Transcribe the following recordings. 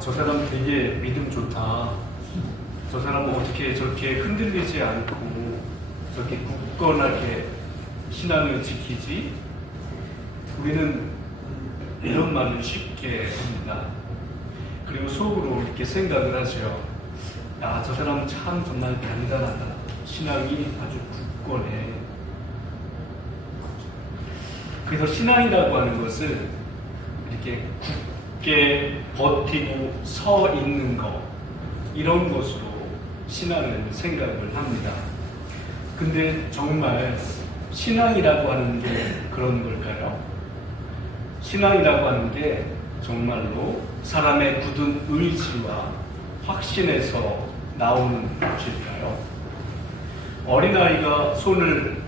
저 사람 되게 믿음 좋다. 저 사람은 어떻게 저렇게 흔들리지 않고 저렇게 굳건하게 신앙을 지키지? 우리는 이런 말을 쉽게 합니다. 그리고 속으로 이렇게 생각을 하죠. 야, 저 사람은 참 정말 단단하다. 신앙이 아주 굳건해. 그래서 신앙이라고 하는 것을 이렇게 굳게 버티고 서 있는 것, 이런 것으로 신앙을 생각을 합니다. 근데 정말 신앙이라고 하는 게 그런 걸까요? 신앙이라고 하는 게 정말로 사람의 굳은 의지와 확신에서 나오는 것일까요? 어린아이가 손을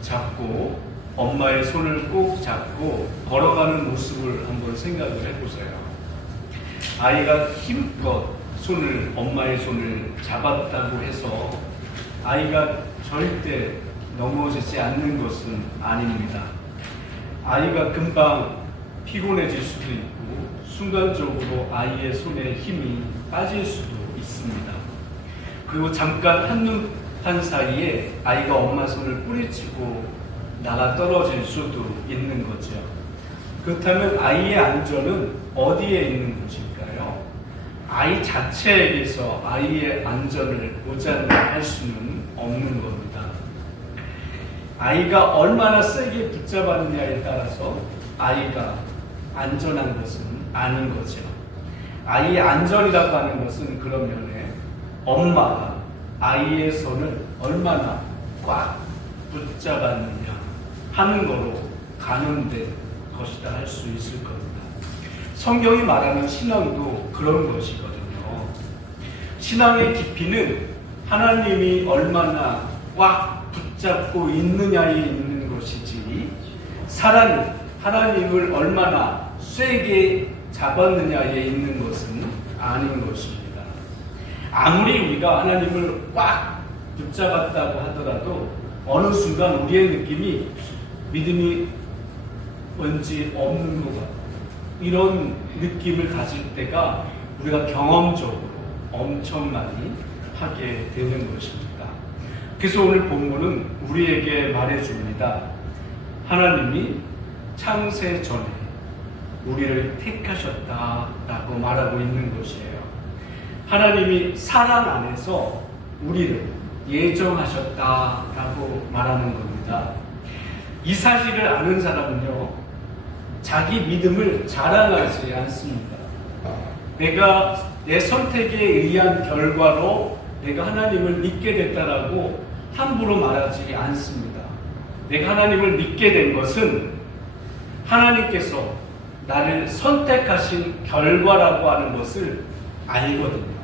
잡고 엄마의 손을 꼭 잡고 걸어가는 모습을 한번 생각을 해보세요. 아이가 힘껏 엄마의 손을 잡았다고 해서 아이가 절대 넘어지지 않는 것은 아닙니다. 아이가 금방 피곤해질 수도 있고 순간적으로 아이의 손에 힘이 빠질 수도 있습니다. 그리고 잠깐 한눈판 사이에 아이가 엄마 손을 뿌리치고 나가 떨어질 수도 있는 거죠. 그렇다면 아이의 안전은 어디에 있는 것일까요? 아이 자체에게서 아이의 안전을 보장할 수는 없는 겁니다. 아이가 얼마나 세게 붙잡았느냐에 따라서 아이가 안전한 것은 아닌 거죠. 아이의 안전이라고 하는 것은 그런 면에 엄마가 아이의 손을 얼마나 꽉 붙잡았느냐 하는 거로 가늠된 것이다 할 수 있을 겁니다. 성경이 말하는 신앙도 그런 것이거든요. 신앙의 깊이는 하나님이 얼마나 꽉 붙잡고 있느냐에 있는 것이지 하나님을 얼마나 세게 잡았느냐에 있는 것은 아닌 것입니다. 아무리 우리가 하나님을 꽉 붙잡았다고 하더라도 어느 순간 우리의 믿음이 왠지 없는 것 같고 이런 느낌을 가질 때가 우리가 경험적으로 엄청 많이 하게 되는 것입니다. 그래서 오늘 본문은 우리에게 말해줍니다. 하나님이 창세 전에 우리를 택하셨다라고 말하고 있는 것이에요. 하나님이 사랑 안에서 우리를 예정하셨다라고 말하는 겁니다. 이 사실을 아는 사람은요, 자기 믿음을 자랑하지 않습니다. 내가 내 선택에 의한 결과로 내가 하나님을 믿게 됐다라고 함부로 말하지 않습니다. 내가 하나님을 믿게 된 것은 하나님께서 나를 선택하신 결과라고 하는 것을 알거든요.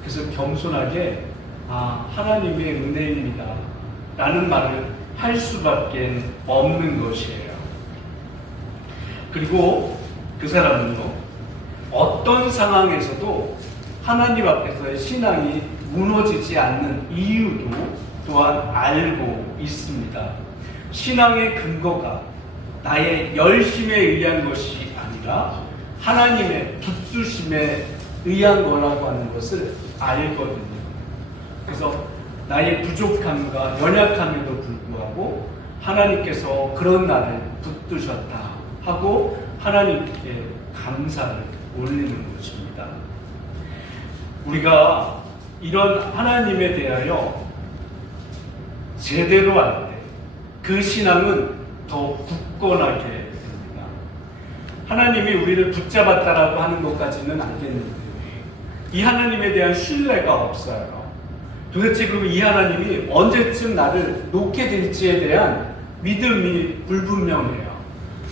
그래서 겸손하게 하나님의 은혜입니다 라는 말을 할 수밖에 없는 것이에요. 그리고 그 사람은요, 어떤 상황에서도 하나님 앞에서의 신앙이 무너지지 않는 이유도 또한 알고 있습니다. 신앙의 근거가 나의 열심에 의한 것이 아니라 하나님의 붙드심에 의한 거라고 하는 것을 알거든요. 그래서 나의 부족함과 연약함에도 불구하고 하나님께서 그런 나를 붙드셨다 하고 하나님께 감사를 올리는 것입니다. 우리가 이런 하나님에 대하여 제대로 알 때 그 신앙은 더 굳건하게 됩니다. 하나님이 우리를 붙잡았다라고 하는 것까지는 알겠는데 이 하나님에 대한 신뢰가 없어요. 도대체 그리고 이 하나님이 언제쯤 나를 놓게 될지에 대한 믿음이 불분명해요.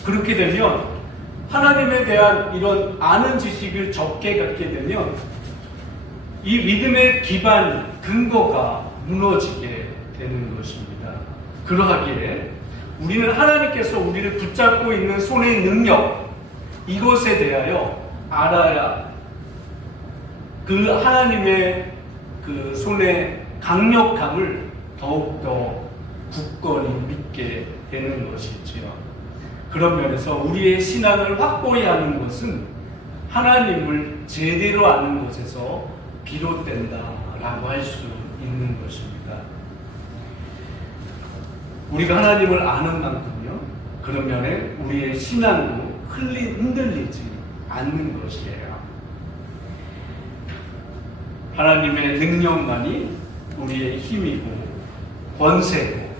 그렇게 되면 하나님에 대한 이런 아는 지식을 적게 갖게 되면 이 믿음의 기반, 근거가 무너지게 되는 것입니다. 그러하기에 우리는 하나님께서 우리를 붙잡고 있는 손의 능력, 이것에 대하여 알아야 그 하나님의 그 손의 강력함을 더욱더 굳건히 믿게 되는 것이지요. 그런 면에서 우리의 신앙을 확고히 하는 것은 하나님을 제대로 아는 것에서 비롯된다라고 할 수 있는 것입니다. 우리가 하나님을 아는 만큼요, 그러면 우리의 신앙도 흔들리지 않는 것이에요. 하나님의 능력만이 우리의 힘이고 권세고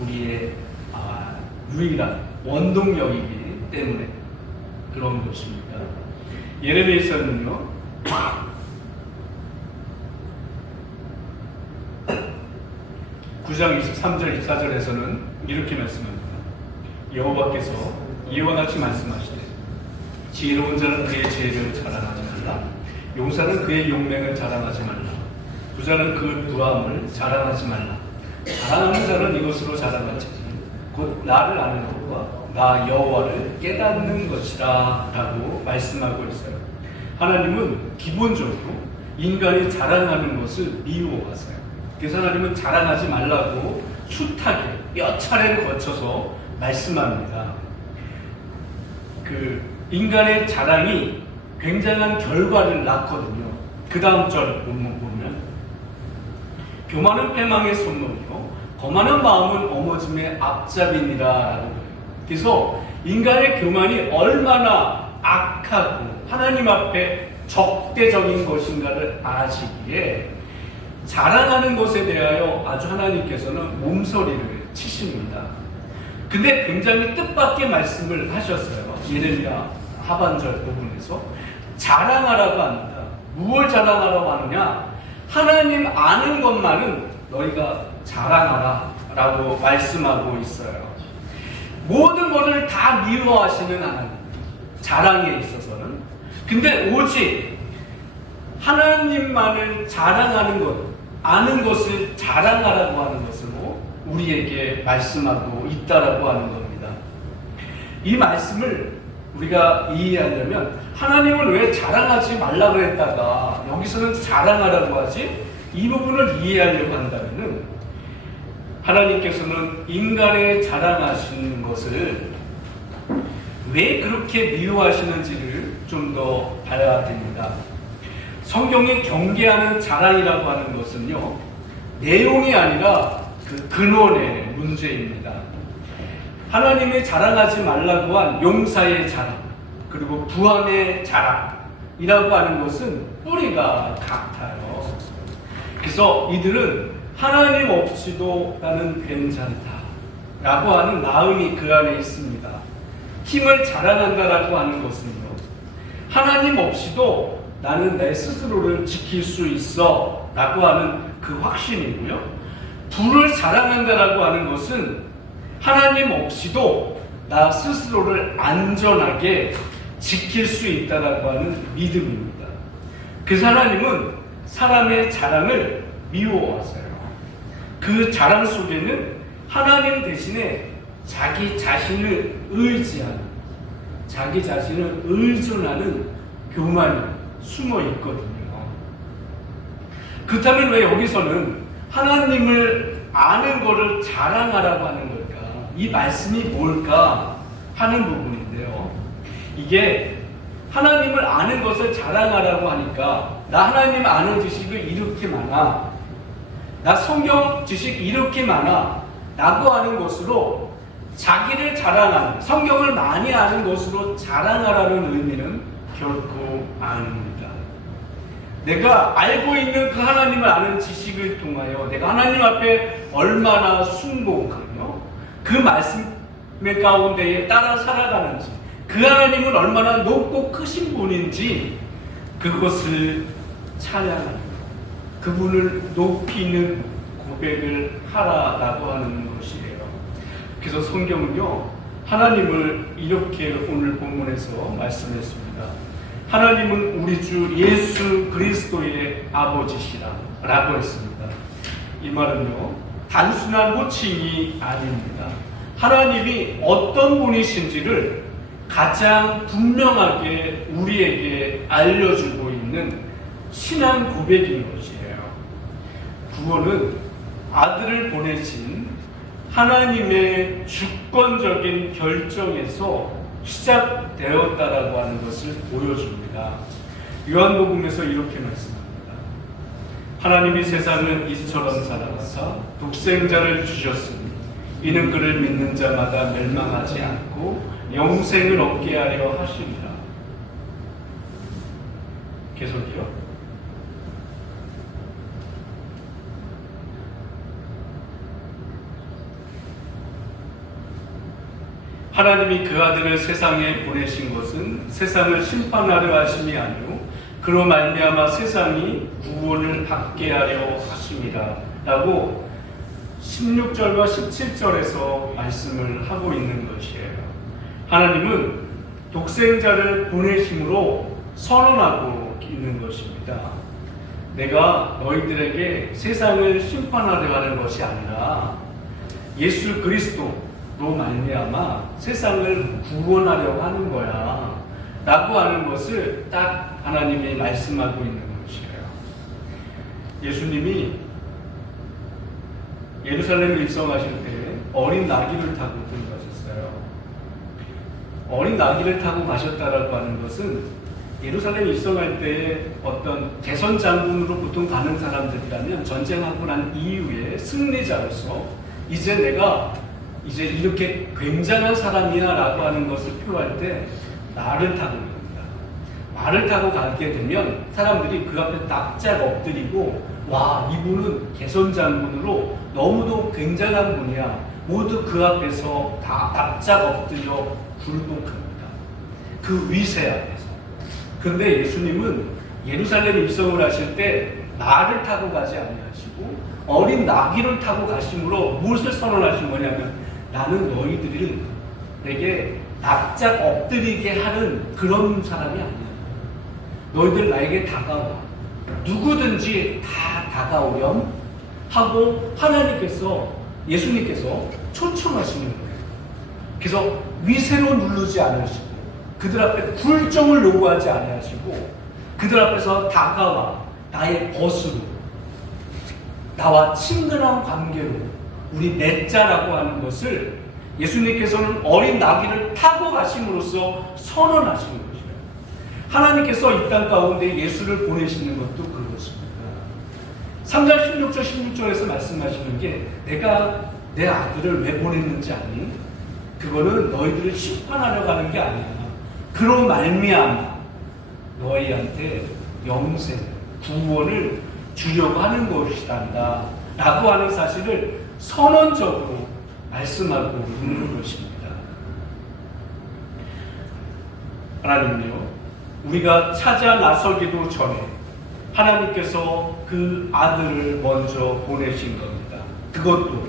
우리의 유일한 원동력이기 때문에 그런 것입니다. 예레미야서는요, 9장 23절 24절에서는 이렇게 말씀합니다. 여호와께서 이와 같이 말씀하시되 지혜로운 자는 그의 지혜를 자랑하지 말라. 용사는 그의 용맹을 자랑하지 말라. 부자는 그 부함을 자랑하지 말라. 자랑하는 자는 이것으로 자랑하지 곧 나를 아는 것과 나 여호와를 깨닫는 것이라 라고 말씀하고 있어요. 하나님은 기본적으로 인간이 자랑하는 것을 미워하세요. 그래서 하나님은 자랑하지 말라고 숱하게 몇 차례를 거쳐서 말씀합니다. 인간의 자랑이 굉장한 결과를 낳거든요. 그 다음 절 보면 교만은 패망의 손목이요 거만한 마음은 어머짐의 앞잡이니라 라고 해요. 그래서 인간의 교만이 얼마나 악하고 하나님 앞에 적대적인 것인가를 아시기에 자랑하는 것에 대하여 아주 하나님께서는 몸서리를 치십니다. 근데 굉장히 뜻밖의 말씀을 하셨어요. 예레미야 하반절 부분에서 자랑하라고 합니다. 무엇을 자랑하라고 하느냐? 하나님 아는 것만은 너희가 자랑하라 라고 말씀하고 있어요. 모든 것을 다 미워하시는 하나님, 자랑에 있어서는. 근데 오직 하나님만을 자랑하는 것, 아는 것을 자랑하라고 하는 것으로 우리에게 말씀하고 있다라고 하는 겁니다. 이 말씀을 우리가 이해하려면 하나님을 왜 자랑하지 말라 그랬다가 여기서는 자랑하라고 하지? 이 부분을 이해하려고 한다면 하나님께서는 인간의 자랑하시는 것을 왜 그렇게 미워하시는지를 좀 더 봐야 됩니다. 성경이 경계하는 자랑이라고 하는 것은요, 내용이 아니라 그 근원의 문제입니다. 하나님의 자랑하지 말라고 한 용사의 자랑, 그리고 부함의 자랑이라고 하는 것은 뿌리가 같아요. 그래서 이들은 하나님 없이도 나는 괜찮다라고 하는 마음이 그 안에 있습니다. 힘을 자랑한다라고 하는 것은요, 하나님 없이도 나는 내 스스로를 지킬 수 있어 라고 하는 그 확신이고요. 부를 자랑한다라고 하는 것은 하나님 없이도 나 스스로를 안전하게 지킬 수 있다라고 하는 믿음입니다. 그래서 하나님은 사람의 자랑을 미워하세요. 그 자랑 속에는 하나님 대신에 자기 자신을 의지하는, 자기 자신을 의존하는 교만이 숨어 있거든요. 그렇다면 왜 여기서는 하나님을 아는 것을 자랑하라고 하는 걸까? 이 말씀이 뭘까 하는 부분인데요. 이게 하나님을 아는 것을 자랑하라고 하니까 나 하나님 아는 지식이 이렇게 많아, 나 성경 지식 이렇게 많아 라고 하는 것으로 자기를 자랑하는, 성경을 많이 아는 것으로 자랑하라는 의미는 결코 아닙니다. 내가 알고 있는 그 하나님을 아는 지식을 통하여 내가 하나님 앞에 얼마나 순복하며 그 말씀의 가운데에 따라 살아가는지, 그 하나님은 얼마나 높고 크신 분인지 그것을 찬양하는, 그분을 높이는 고백을 하라라고 하는 것이에요. 그래서 성경은요, 하나님을 이렇게 오늘 본문에서 말씀했습니다. 하나님은 우리 주 예수 그리스도의 아버지시라 라고 했습니다. 이 말은요, 단순한 호칭이 아닙니다. 하나님이 어떤 분이신지를 가장 분명하게 우리에게 알려주고 있는 신앙 고백인 것이에요. 구원은 아들을 보내신 하나님의 주권적인 결정에서 시작되었다라고 하는 것을 보여줍니다. 요한복음에서 이렇게 말씀합니다. 하나님이 세상을 이처럼 사랑하사 독생자를 주셨으니 이는 그를 믿는 자마다 멸망하지 않고 영생을 얻게 하려 하심이라. 계속이요. 하나님이 그 아들을 세상에 보내신 것은 세상을 심판하려 하심이 아니요 그로 말미암아 세상이 구원을 받게 하려 하심이라 라고 16절과 17절에서 말씀을 하고 있는 것이에요. 하나님은 독생자를 보내심으로 선언하고 있는 것입니다. 내가 너희들에게 세상을 심판하려 하는 것이 아니라 예수 그리스도로 말미암아 세상을 구원하려고 하는 거야 라고 하는 것을 딱 하나님이 말씀하고 있는 것이에요. 예수님이 예루살렘에 입성하실 때 어린 나귀를 타고 들어가셨어요. 어린 나귀를 타고 가셨다라고 하는 것은 예루살렘에 입성할 때 어떤 대선 장군으로 보통 가는 사람들이라면 전쟁하고 난 이후에 승리자로서 이제 내가 이제 이렇게 굉장한 사람이야 라고 하는 것을 표할 때 말을 타고 갑니다. 말을 타고 가게 되면 사람들이 그 앞에 납작 엎드리고 와, 이분은 개선 장군으로 너무도 굉장한 분이야. 모두 그 앞에서 다 납작 엎드려 굴복합니다. 그 위세 앞에서. 그런데 예수님은 예루살렘 입성을 하실 때 말을 타고 가지 아니하시고 어린 나귀를 타고 가심으로 무엇을 선언하신 거냐면 나는 너희들을 내게 납작 엎드리게 하는 그런 사람이 아니야. 너희들 나에게 다가와. 누구든지 다 다가오렴 하고 하나님께서 예수님께서 초청하시는 거예요. 그래서 위세로 누르지 않으시고 그들 앞에 굴종을 요구하지 아니하시고 그들 앞에서 다가와 나의 벗으로 나와 친근한 관계로 우리 맺자라고 하는 것을 예수님께서는 어린 나귀를 타고 가심으로써 선언하시는 것이에요. 하나님께서 이 땅 가운데 예수를 보내시는 것도 그것입니다. 3장 16절에서 말씀하시는 게 내가 내 아들을 왜 보냈는지 아니? 그거는 너희들을 심판하려고 하는 게 아니야. 그로 말미암아 너희한테 영생, 구원을 주려고 하는 것이란다 라고 하는 사실을 선언적으로 말씀하고 있는 것입니다. 하나님은요, 우리가 찾아 나서기도 전에 하나님께서 그 아들을 먼저 보내신 겁니다. 그것도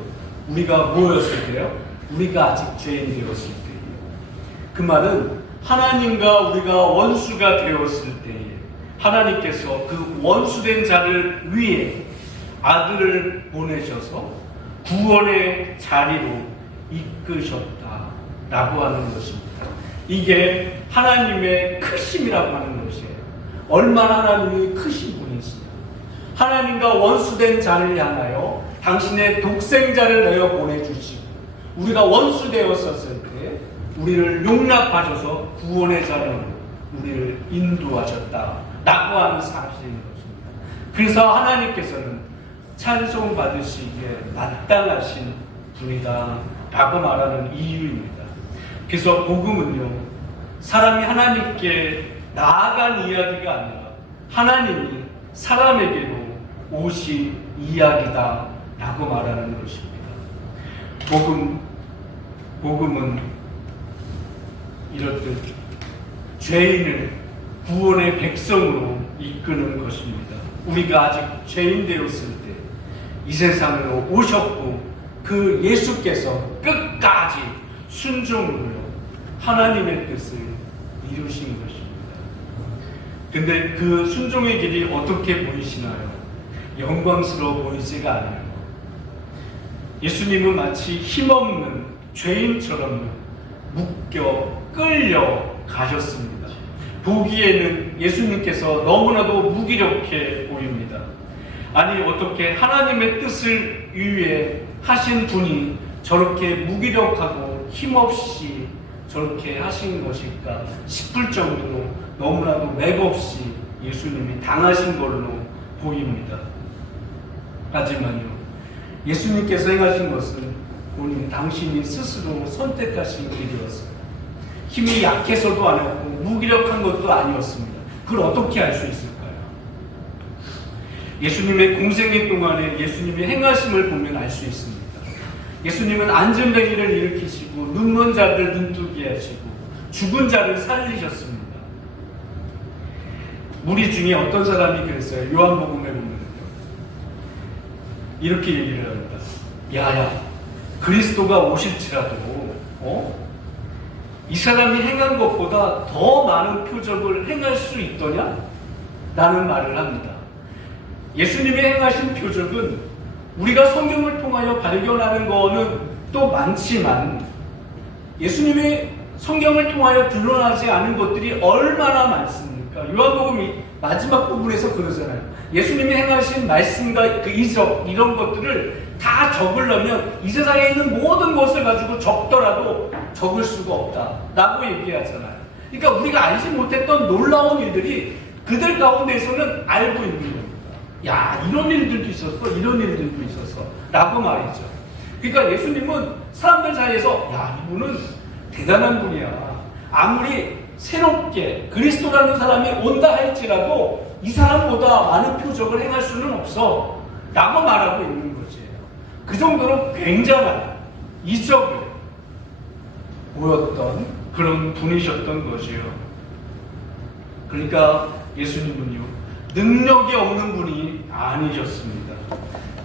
우리가 뭐였을 때요? 우리가 아직 죄인 되었을 때예요. 그 말은 하나님과 우리가 원수가 되었을 때에 하나님께서 그 원수된 자를 위해 아들을 보내셔서 구원의 자리로 이끄셨다라고 하는 것입니다. 이게 하나님의 크심이라고 하는 것이에요. 얼마나 하나님이 크신 분이시냐. 하나님과 원수된 자를 향하여 당신의 독생자를 내어 보내주시고 우리가 원수 되었었을 때 우리를 용납하셔서 구원의 자리로 우리를 인도하셨다라고 하는 사실인 것입니다. 그래서 하나님께서는 찬송받으시기에 마땅하신 분이다 라고 말하는 이유입니다. 그래서 복음은요, 사람이 하나님께 나아간 이야기가 아니라 하나님이 사람에게로 오신 이야기다 라고 말하는 것입니다. 복음은 이렇듯 죄인을 구원의 백성으로 이끄는 것입니다. 우리가 아직 죄인 되었을 때 이 세상으로 오셨고 그 예수께서 끝까지 순종으로 하나님의 뜻을 이루신 것입니다. 근데 그 순종의 길이 어떻게 보이시나요? 영광스러워 보이지가 않아요. 예수님은 마치 힘없는 죄인처럼 묶여 끌려 가셨습니다. 보기에는 예수님께서 너무나도 무기력해 보입니다. 아니, 어떻게 하나님의 뜻을 위해 하신 분이 저렇게 무기력하고 힘없이 저렇게 하신 것일까 싶을 정도로 너무나도 맥없이 예수님이 당하신 걸로 보입니다. 하지만요, 예수님께서 행하신 것은 당신이 스스로 선택하신 길이었어요. 힘이 약해서도 아니었고 무기력한 것도 아니었습니다. 그걸 어떻게 알 수 있을까요? 예수님의 공생애 동안에 예수님의 행하심을 보면 알 수 있습니다. 예수님은 안전뱅이를 일으키시고 눈먼 자를 눈뜨게 하시고 죽은 자를 살리셨습니다. 무리 중에 어떤 사람이 그랬어요. 요한복음에 보면요, 이렇게 얘기를 합니다. 야야, 그리스도가 오실지라도 이 사람이 행한 것보다 더 많은 표적을 행할 수 있더냐? 라는 말을 합니다. 예수님이 행하신 표적은 우리가 성경을 통하여 발견하는 거는 또 많지만 예수님의 성경을 통하여 드러나지 않은 것들이 얼마나 많습니까? 요한복음 마지막 부분에서 그러잖아요. 예수님이 행하신 말씀과 그 이적 이런 것들을 다 적으려면 이 세상에 있는 모든 것을 가지고 적더라도 적을 수가 없다 라고 얘기하잖아요. 그러니까 우리가 알지 못했던 놀라운 일들이 그들 가운데서는 알고 있는 겁니다. 야, 이런 일들도 있었어, 이런 일들도 있었어 라고 말이죠. 그러니까 예수님은 사람들 사이에서 야, 이분은 대단한 분이야, 아무리 새롭게 그리스도라는 사람이 온다 할지라도 이 사람보다 많은 표적을 행할 수는 없어 라고 말하고 있는 거지. 그 정도로 굉장한 이적을 보였던 그런 분이셨던 거지요. 그러니까 예수님은요, 능력이 없는 분이 아니셨습니다.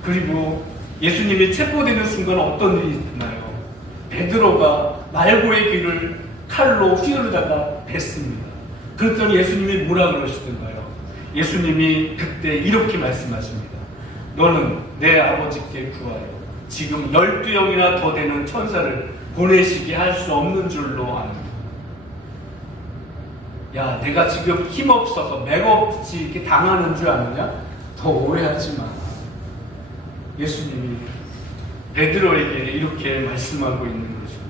그리고 예수님이 체포되는 순간 어떤 일이 있나요? 베드로가 말고의 귀를 칼로 휘두르다가 뱄습니다. 그랬더니 예수님이 뭐라 그러시던가요? 예수님이 그때 이렇게 말씀하십니다. 너는 내 아버지께 구하여 지금 12영이나 더 되는 천사를 보내시게 할 수 없는 줄로 압니다. 야, 내가 지금 힘없어서 맥없이 이렇게 당하는 줄 아느냐? 더 오해하지 마. 예수님이 베드로에게 이렇게 말씀하고 있는 것입니다.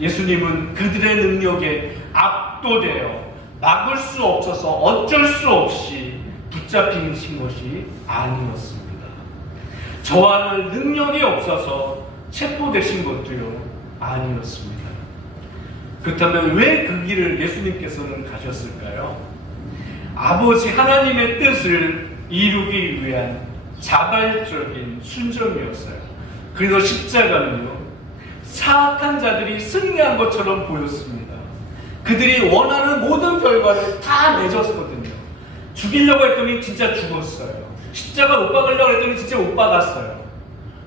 예수님은 그들의 능력에 압도되어 막을 수 없어서 어쩔 수 없이 붙잡히신 것이 아니었습니다. 저항할 능력이 없어서 체포되신 것도요, 아니었습니다. 그렇다면 왜 그 길을 예수님께서는 가셨을까요? 아버지 하나님의 뜻을 이루기 위한 자발적인 순종이었어요. 그래서 십자가는요, 사악한 자들이 승리한 것처럼 보였습니다. 그들이 원하는 모든 결과를 다 맺었거든요. 죽이려고 했더니 진짜 죽었어요. 십자가 못 박으려고 했더니 진짜 못 박았어요.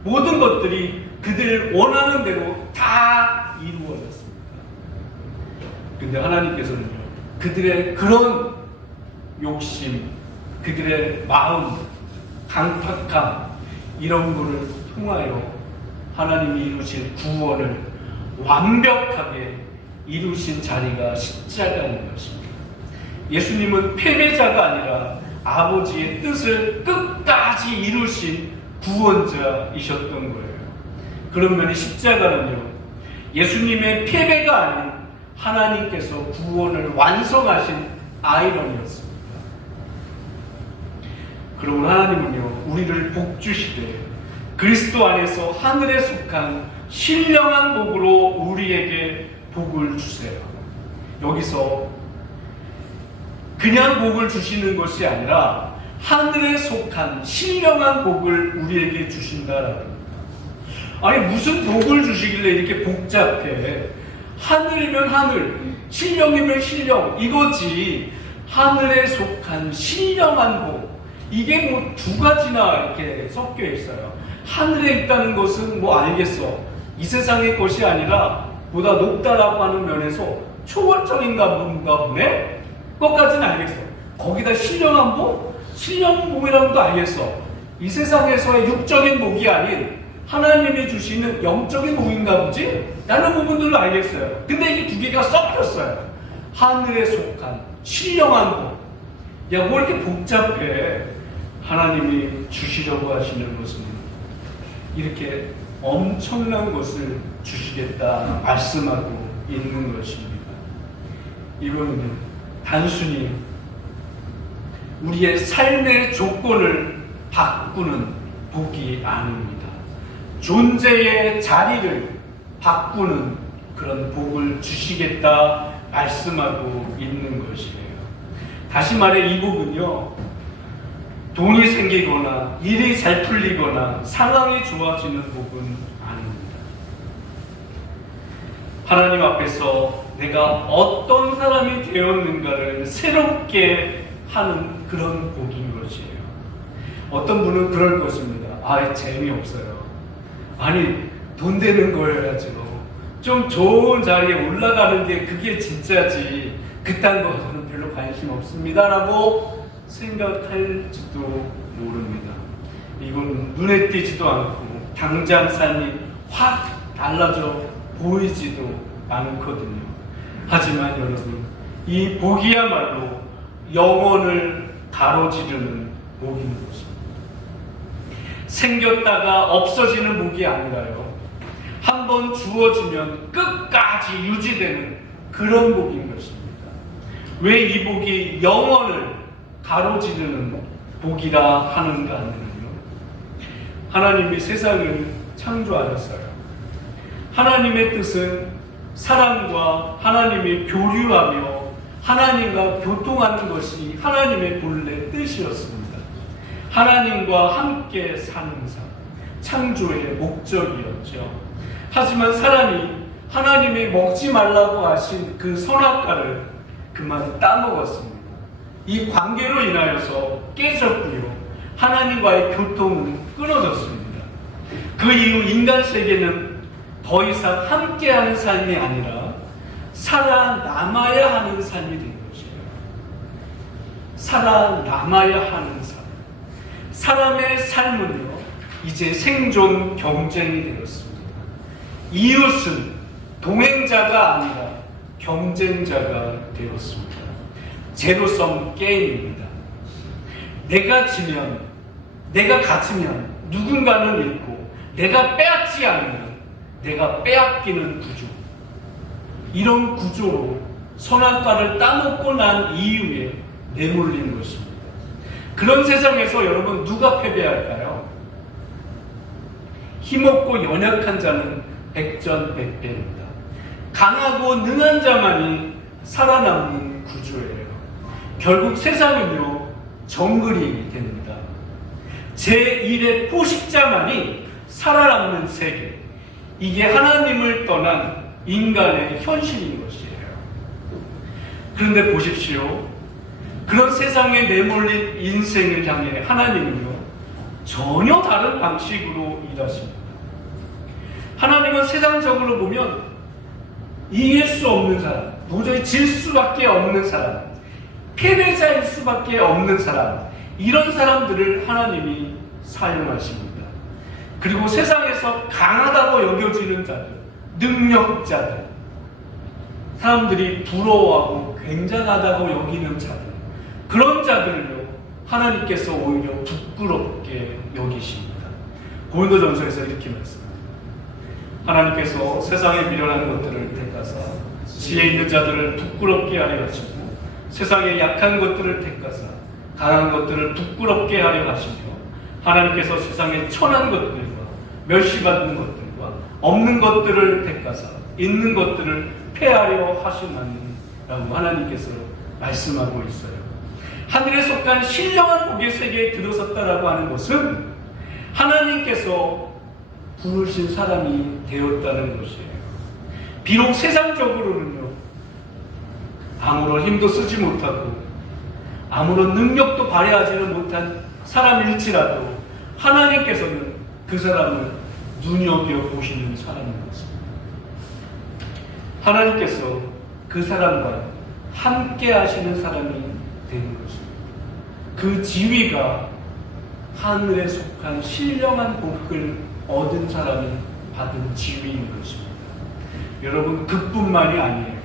모든 것들이 그들 원하는 대로 다 이루어졌습니다. 근데 하나님께서는요, 그들의 그런 욕심, 그들의 마음, 강팍함, 이런 거를 통하여 하나님이 이루신 구원을 완벽하게 이루신 자리가 십자가인 것입니다. 예수님은 패배자가 아니라 아버지의 뜻을 끝까지 이루신 구원자이셨던 거예요. 그런 면에 십자가는요, 예수님의 패배가 아닌 하나님께서 구원을 완성하신 아이러니였습니다. 그러므로 하나님은요, 우리를 복주시되 그리스도 안에서 하늘에 속한 신령한 복으로 우리에게 복을 주세요. 여기서 그냥 복을 주시는 것이 아니라 하늘에 속한 신령한 복을 우리에게 주신다라는 겁니다. 아니, 무슨 복을 주시길래 이렇게 복잡해? 하늘이면 하늘, 신령이면 신령, 이거지. 하늘에 속한 신령한 복, 이게 뭐 두 가지나 이렇게 섞여 있어요. 하늘에 있다는 것은 뭐 알겠어, 이 세상의 것이 아니라 보다 높다라고 하는 면에서 초월적인가 뭔가 보네? 그것까지는 알겠어. 거기다 신령한 복? 신령한 복이라는 것도 알겠어. 이 세상에서의 육적인 복이 아닌 하나님이 주시는 영적인 복인가 보지? 라는 부분들로 알겠어요. 근데 이 두 개가 섞였어요. 하늘에 속한 신령한 복. 야, 뭐 이렇게 복잡해? 하나님이 주시려고 하시는 것은 이렇게 엄청난 것을 주시겠다 말씀하고 있는 것입니다. 이거는요, 단순히 우리의 삶의 조건을 바꾸는 복이 아닙니다. 존재의 자리를 바꾸는 그런 복을 주시겠다 말씀하고 있는 것이에요. 다시 말해 이 복은요, 돈이 생기거나 일이 잘 풀리거나 상황이 좋아지는 복은 아닙니다. 하나님 앞에서 내가 어떤 사람이 되었는가를 새롭게 하는 그런 복인 것이에요. 어떤 분은 그럴 것입니다. 재미없어요. 아니, 돈 되는 거여야죠. 좀 좋은 자리에 올라가는 게 그게 진짜지. 그딴 거 저는 별로 관심 없습니다. 라고 생각할지도 모릅니다. 이건 눈에 띄지도 않고 당장 삶이 확 달라져 보이지도 않거든요. 하지만 여러분, 이 복이야말로 영혼을 가로지르는 복인 것입니다. 생겼다가 없어지는 복이 아니라요, 한번 주어지면 끝까지 유지되는 그런 복인 것입니다. 왜 이 복이 영혼을 가로지르는 복이라 하는가 하면요, 하나님이 세상을 창조하셨어요. 하나님의 뜻은 사람과 하나님이 교류하며 하나님과 교통하는 것이 하나님의 본래 뜻이었습니다. 하나님과 함께 사는 삶, 창조의 목적이었죠. 하지만 사람이 하나님이 먹지 말라고 하신 그 선악과를 그만 따먹었습니다. 이 관계로 인하여서 깨졌고요, 하나님과의 교통은 끊어졌습니다. 그 이후 인간 세계는 더 이상 함께하는 삶이 아니라 살아남아야 하는 삶이 된 것이에요. 살아남아야 하는 삶. 사람의 삶은요, 이제 생존 경쟁이 되었습니다. 이웃은 동행자가 아니라 경쟁자가 되었습니다. 제로섬 게임입니다. 내가 지면, 내가 가지면 누군가는 잃고, 내가 빼앗지 않으면 내가 빼앗기는 구조. 이런 구조로 선악과를 따먹고 난 이후에 내몰린 것입니다. 그런 세상에서 여러분, 누가 패배할까요? 힘없고 연약한 자는 백전백패입니다. 강하고 능한 자만이 살아남는 구조예요. 결국 세상은요, 정글이 됩니다. 제1의 포식자만이 살아남는 세계. 이게 하나님을 떠난 인간의 현실인 것이에요. 그런데 보십시오. 그런 세상에 내몰린 인생을 향해 하나님은요, 전혀 다른 방식으로 일하십니다. 하나님은 세상적으로 보면 이길 수 없는 사람, 도저히 질 수밖에 없는 사람, 패배자일 수밖에 없는 사람, 이런 사람들을 하나님이 사용하십니다. 그리고 세상에서 강하다고 여겨지는 자들, 능력자들, 사람들이 부러워하고 굉장하다고 여기는 자들, 그런 자들을요, 하나님께서 오히려 부끄럽게 여기십니다. 고린도전서에서 이렇게 말씀합니다. 하나님께서 세상에 미련한 것들을 택하사 지혜 있는 자들을 부끄럽게 하려 하시고, 세상에 약한 것들을 택하사 강한 것들을 부끄럽게 하려 하시며, 하나님께서 세상에 천한 것들과 멸시받는 것들과 없는 것들을 택하사 있는 것들을 폐하려 하시나니라고 하나님께서 말씀하고 있어요. 하늘에 속한 신령한 복의 세계에 들어섰다라고 하는 것은 하나님께서 부르신 사람이 되었다는 것이에요. 비록 세상적으로는요, 아무런 힘도 쓰지 못하고 아무런 능력도 발휘하지는 못한 사람일지라도 하나님께서는 그 사람을 눈여겨보시는 사람인 것입니다. 하나님께서 그 사람과 함께 하시는 사람이 되는 것입니다. 그 지위가 하늘에 속한 신령한 복을 얻은 사람이 받은 지위인 것입니다. 여러분, 그뿐만이 아니에요.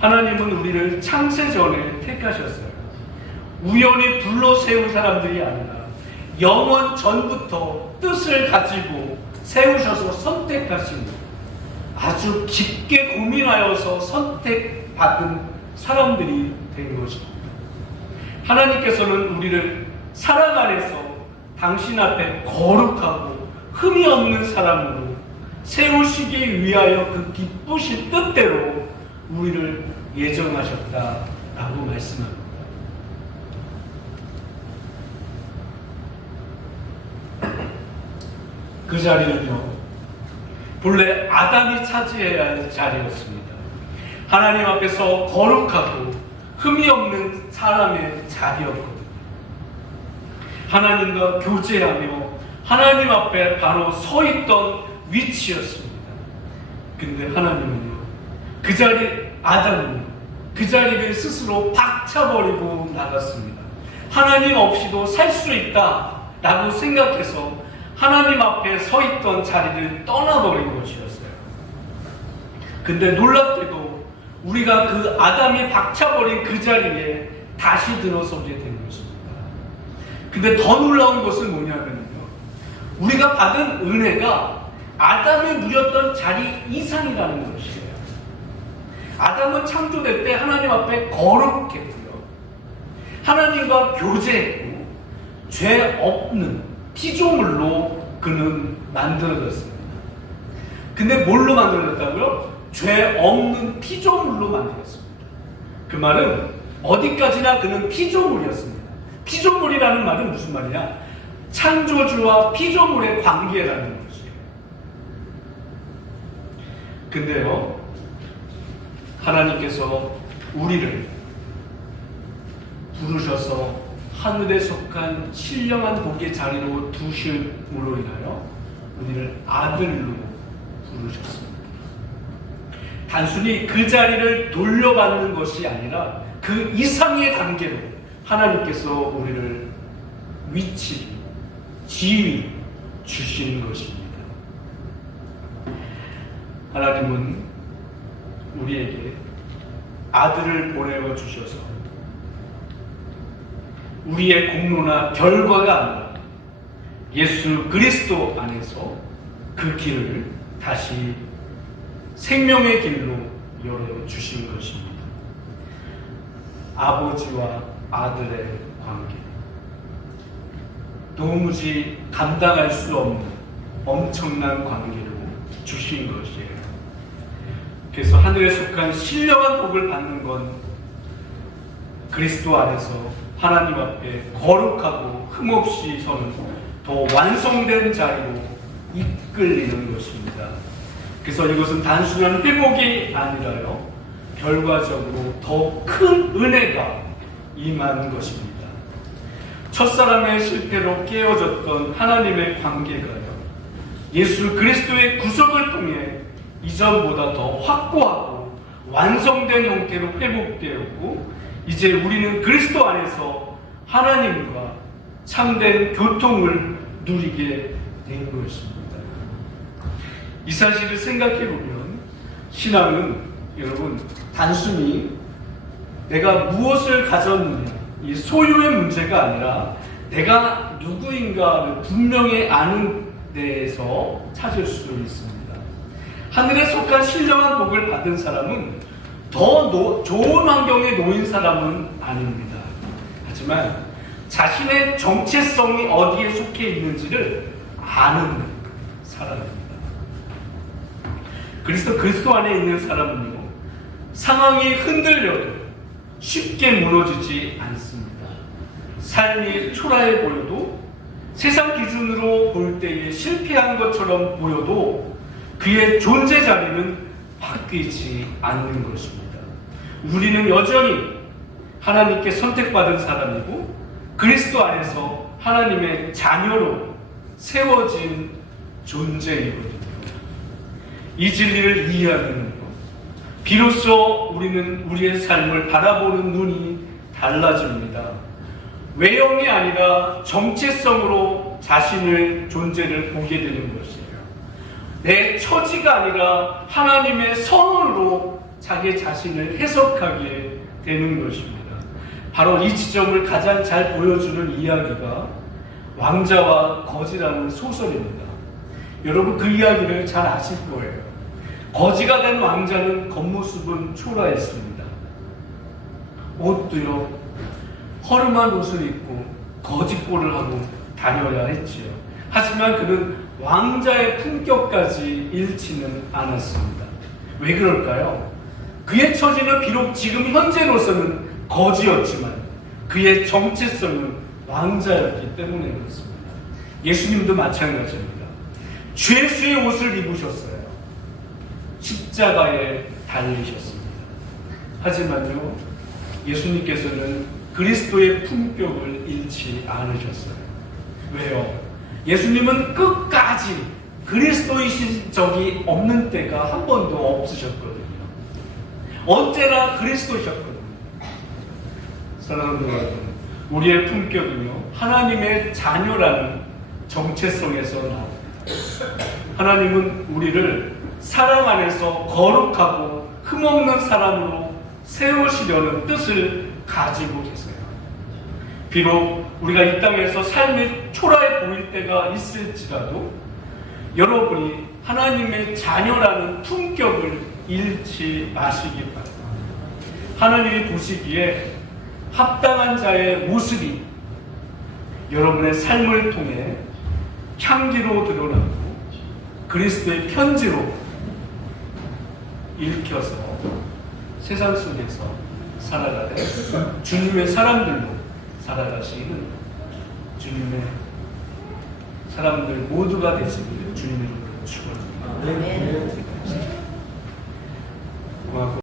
하나님은 우리를 창세 전에 택하셨어요. 우연히 불러 세운 사람들이 아니라 영원 전부터 뜻을 가지고 세우셔서 선택하신 아주 깊게 고민하여서 선택받은 사람들이 된 것입니다. 하나님께서는 우리를 사랑 안에서 당신 앞에 거룩하고 흠이 없는 사람으로 세우시기 위하여 그 기쁘신 뜻대로 우리를 예정하셨다라고 말씀합니다. 그 자리는요, 본래 아담이 차지해야 할 자리였습니다. 하나님 앞에서 거룩하고 흠이 없는 사람의 자리였거든요. 하나님과 교제하며 하나님 앞에 바로 서 있던 위치였습니다. 근데 하나님은요, 그 자리, 아담은 그 자리를 스스로 박차버리고 나갔습니다. 하나님 없이도 살 수 있다라고 생각해서 하나님 앞에 서 있던 자리를 떠나버린 것이었어요. 근데 놀랍게도 우리가 그 아담이 박차버린 그 자리에 다시 들어서게 된 것입니다. 근데 더 놀라운 것은 뭐냐면요, 우리가 받은 은혜가 아담이 누렸던 자리 이상이라는 것이에요. 아담은 창조될 때 하나님 앞에 거룩했고요, 하나님과 교제했고, 죄 없는 피조물로 그는 만들어졌습니다. 근데 뭘로 만들어졌다고요? 죄 없는 피조물로 만들었습니다. 그 말은 어디까지나 그는 피조물이었습니다. 피조물이라는 말은 무슨 말이냐? 창조주와 피조물의 관계라는 것이에요. 근데요, 하나님께서 우리를 부르셔서 하늘에 속한 신령한 복의 자리로 두심으로 인하여 우리를 아들로 부르셨습니다. 단순히 그 자리를 돌려받는 것이 아니라 그 이상의 단계로 하나님께서 우리를 위치, 지위 주시는 것입니다. 하나님은 우리에게 아들을 보내어 주셔서 우리의 공로나 결과가 아니라 예수 그리스도 안에서 그 길을 다시 생명의 길로 열어주신 것입니다. 아버지와 아들의 관계, 도무지 감당할 수 없는 엄청난 관계로 주신 것이에요. 그래서 하늘에 속한 신령한 복을 받는 건 그리스도 안에서 하나님 앞에 거룩하고 흠없이 서는 더 완성된 자리로 이끌리는 것입니다. 그래서 이것은 단순한 회복이 아니라요, 결과적으로 더 큰 은혜가 임한 것입니다. 첫사람의 실패로 깨어졌던 하나님의 관계가요, 예수 그리스도의 구속을 통해 이전보다 더 확고하고 완성된 형태로 회복되었고, 이제 우리는 그리스도 안에서 하나님과 참된 교통을 누리게 된 것입니다. 이 사실을 생각해 보면 신앙은 여러분 단순히 내가 무엇을 가졌느냐, 이 소유의 문제가 아니라 내가 누구인가를 분명히 아는 데에서 찾을 수 있습니다. 하늘에 속한 신령한 복을 받은 사람은 더 좋은 환경에 놓인 사람은 아닙니다. 하지만 자신의 정체성이 어디에 속해 있는지를 아는 사람입니다. 그리스도 안에 있는 사람은요, 상황이 흔들려도 쉽게 무너지지 않습니다. 삶이 초라해 보여도, 세상 기준으로 볼 때에 실패한 것처럼 보여도 그의 존재 자리는 바뀌지 않는 것입니다. 우리는 여전히 하나님께 선택받은 사람이고 그리스도 안에서 하나님의 자녀로 세워진 존재이거든요. 이 진리를 이해하면 비로소 우리는 우리의 삶을 바라보는 눈이 달라집니다. 외형이 아니라 정체성으로 자신의 존재를 보게 되는 것이에요. 내 처지가 아니라 하나님의 선언으로 자기 자신을 해석하게 되는 것입니다. 바로 이 지점을 가장 잘 보여주는 이야기가 왕자와 거지라는 소설입니다. 여러분 그 이야기를 잘 아실 거예요. 거지가 된 왕자는 겉모습은 초라했습니다. 옷도요, 허름한 옷을 입고 거짓골을 하고 다녀야 했지요. 하지만 그는 왕자의 품격까지 잃지는 않았습니다. 왜 그럴까요? 그의 처지는 비록 지금 현재로서는 거지였지만 그의 정체성은 왕자였기 때문에 그렇습니다. 예수님도 마찬가지입니다. 죄수의 옷을 입으셨어요. 십자가에 달리셨습니다. 하지만요, 예수님께서는 그리스도의 품격을 잃지 않으셨어요. 왜요? 예수님은 끝까지 그리스도이신 적이 없는 때가 한 번도 없으셨거든요. 언제나 그리스도셨거든요. 사랑하는 여러분, 우리의 품격은요, 하나님의 자녀라는 정체성에서 나옵니다. 하나님은 우리를 사랑 안에서 거룩하고 흠없는 사람으로 세우시려는 뜻을 가지고 계세요. 비록 우리가 이 땅에서 삶이 초라해 보일 때가 있을지라도 여러분이 하나님의 자녀라는 품격을 잃지 마시기 바랍니다. 하나님이 보시기에 합당한 자의 모습이 여러분의 삶을 통해 향기로 드러나고 그리스도의 편지로 읽혀서 세상 속에서 살아가는 주님의 사람들로 살아가시는 주님의 사람들 모두가 되시기를 주님의 이름으로 축원합니다.